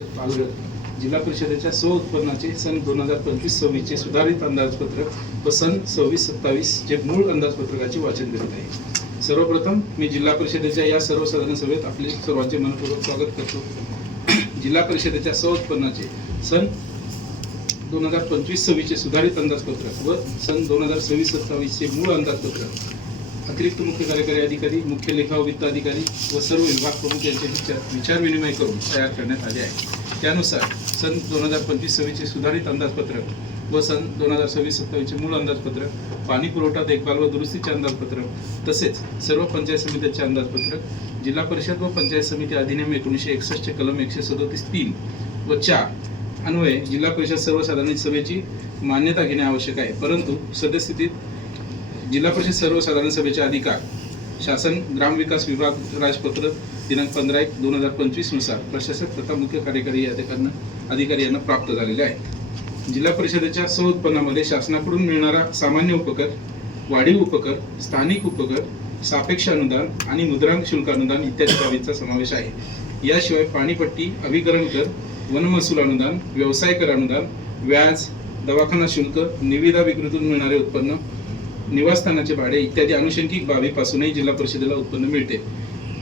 पालघर जिल्हा परिषदेच्या उत्पन्नाचे सन 2025-26 चे सुधारित अंदाजपत्रक व सन 26-27 चे मूळ अंदाजपत्रकाचे वाचन करीत आहे। सर्वप्रथम मी जिल्हा परिषदेच्या या सर्वसाधारण सभेत आपले सर्वांचे मनपूर्वक स्वागत करतो। जिल्हा परिषदेच्या उत्पन्नाचे सन 2025-26 चे सुधारित अंदाजपत्रक व सन 2026-27 चे मूळ अंदाजपत्रक अतिरिक्त मुख्य कार्यकारी अधिकारी, मुख्य लेखा व वित्त अधिकारी व सर्व विभाग प्रमुख यांच्या विचार विनिमय करून तयार करण्यात आले आहे। त्यानुसार सन 2025-26 चे सुधारित अंदाजपत्रक व सन 2026-27 चे मूळ अंदाजपत्रक, पाणी पुरवठा देखभाल व दुरुस्तीचे अंदाजपत्रक तसेच सर्व पंचायत समित्यांचे अंदाजपत्रक, जिल्हा परिषद व पंचायत समिती अधिनियम 1961 चे कलम 137(3) व 4 अन्वये जिल्हा परिषद सर्वसाधारण सभेची मान्यता घेणे आवश्यक आहे। परंतु सद्यस्थितीत जिल्हा परिषद सर्वसाधारण सभेचे अधिकार शासन ग्रामविकास विभाग राजपत्र दिनांक 15/1/2025 नुसार प्रशासक तथा मुख्य कार्यकारी अधिकारी यांना प्राप्त झालेले आहेत। जिल्हा परिषदेच्या उत्पन्नामध्ये शासनाकडून मिळणारा सामान्य उपकर, वाढीव उपकर, स्थानिक उपकर, सापेक्ष अनुदान आणि मुद्रांक शुल्क अनुदान इत्यादी बाबींचा समावेश आहे। याशिवाय पाणीपट्टी, अभिकरण कर, वनमहसूल अनुदान, व्यवसाय कर अनुदान, व्याज, दवाखाना शुल्क, निविदा विक्रीतून मिळणारे उत्पन्न, निवासस्थानाचे भाडे इत्यादी अनुषंगिक बाबीपासूनही जिल्हा परिषदेला उत्पन्न मिळते।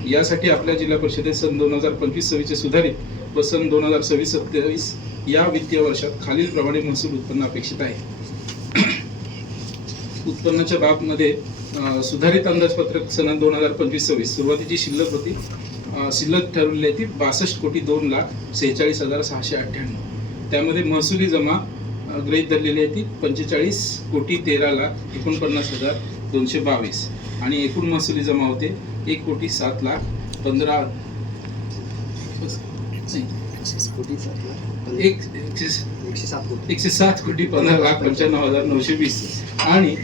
यासाठी आपल्या जिल्हा परिषदेत सन 2025-26 चे सुधारित व सन 2026-27 या वित्तीय वर्षात खालील प्रमाणे महसूल उत्पन्न अपेक्षित आहे। उत्पन्नाच्या बाबतीमध्ये सुधारित अंदाजपत्रक सन 2025-26 सुरुवातीची शिल्लक होती, शिल्लक ठरवलेली आहे ती 62,42,46,698। त्यामध्ये महसुली जमा गृहीत धरलेली आहे ती 45,13,49,222 आणि एकूण महसुली जमा होते 1,07,15,95,920 आणि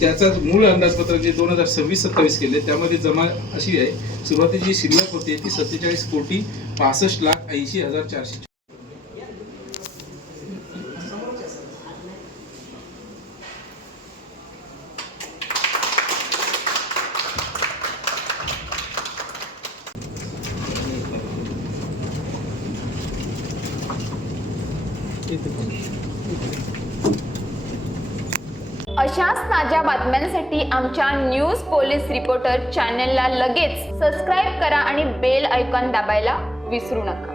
त्याचा मूळ अंदाजपत्रक जे 2026-27 केले त्यामध्ये जमा अशी आहे, सुरुवातीची शिल्लक होती ती 47,65,80,400। अशाच ताज्या बातम्यांसाठी आमच्या न्यूज पोलीस रिपोर्टर चॅनलला लगेच सबस्क्राईब करा आणि बेल आयकॉन दाबायला विसरू नका।